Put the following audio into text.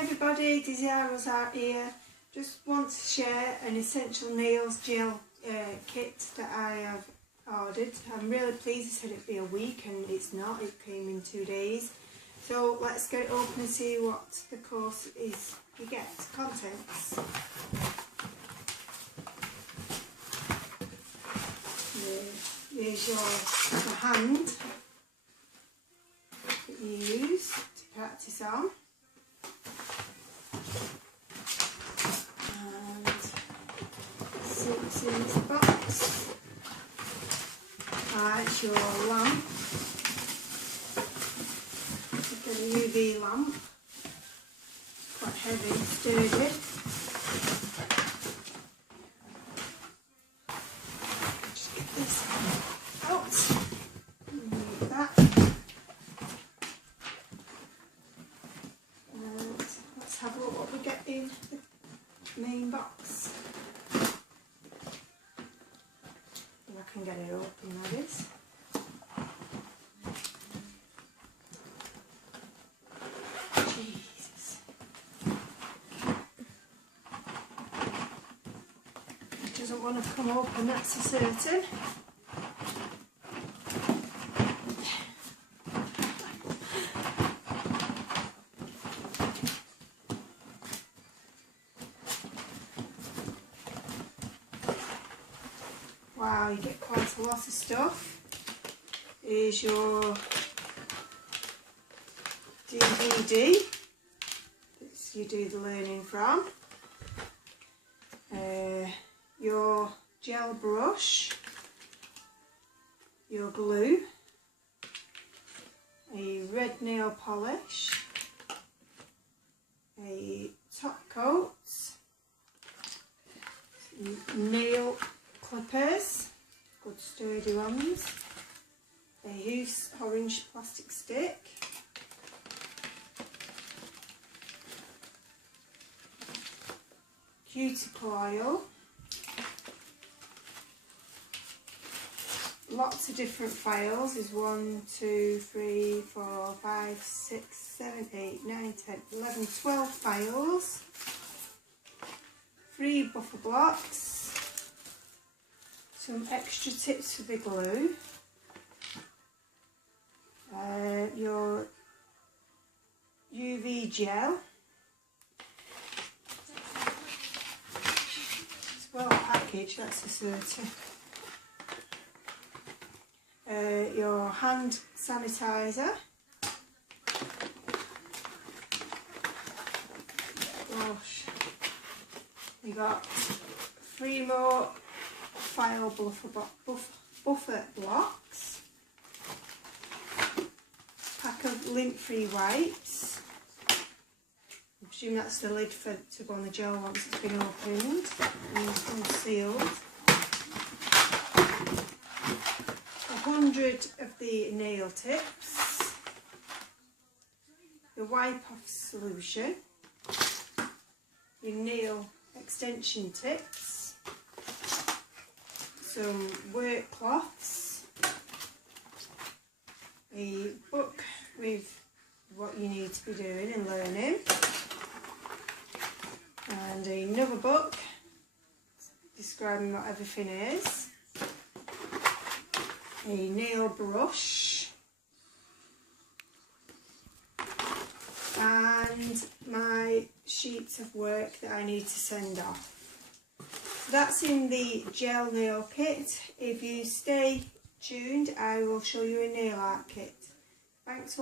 everybody, Desire's out here. Just want to share an Essential Nails gel kit that I have ordered. I'm really pleased. It said it'd be a week and it's not. It came in 2 days. So let's get it open and see what the course is you get. Contents. There's the hand that you use to practice on. What's in this box? It's your lamp. You've got a UV lamp, quite heavy, sturdy. Just get this out. Remove that. And let's have a look what we get in the main box. I can get it open, that is. Jesus. It doesn't want to come open, that's for certain. Wow, you get quite a lot of stuff. Here's your DVD that you do the learning from. Your gel brush, your glue, a red nail polish, a top coat, nail clippers, good sturdy ones, a Hooss orange plastic stick, cuticle oil, lots of different files. There's 1, 2, 3, 4, 5, 6, 7, 8, 9, 10, 11, 12 files, 3 buffer blocks, some extra tips for the glue, your UV gel, it's well packaged, that's for certain, your hand sanitizer, gosh, you got 3 more file buffer blocks, pack of lint-free wipes. I presume that's the lid to go on the gel once it's been opened and sealed. 100 of the nail tips, the wipe-off solution, your nail extension tips, some work cloths, a book with what you need to be doing and learning, and another book describing what everything is, a nail brush, and my sheets of work that I need to send off. That's in the gel nail kit. If you stay tuned, I will show you a nail art kit. Thanks for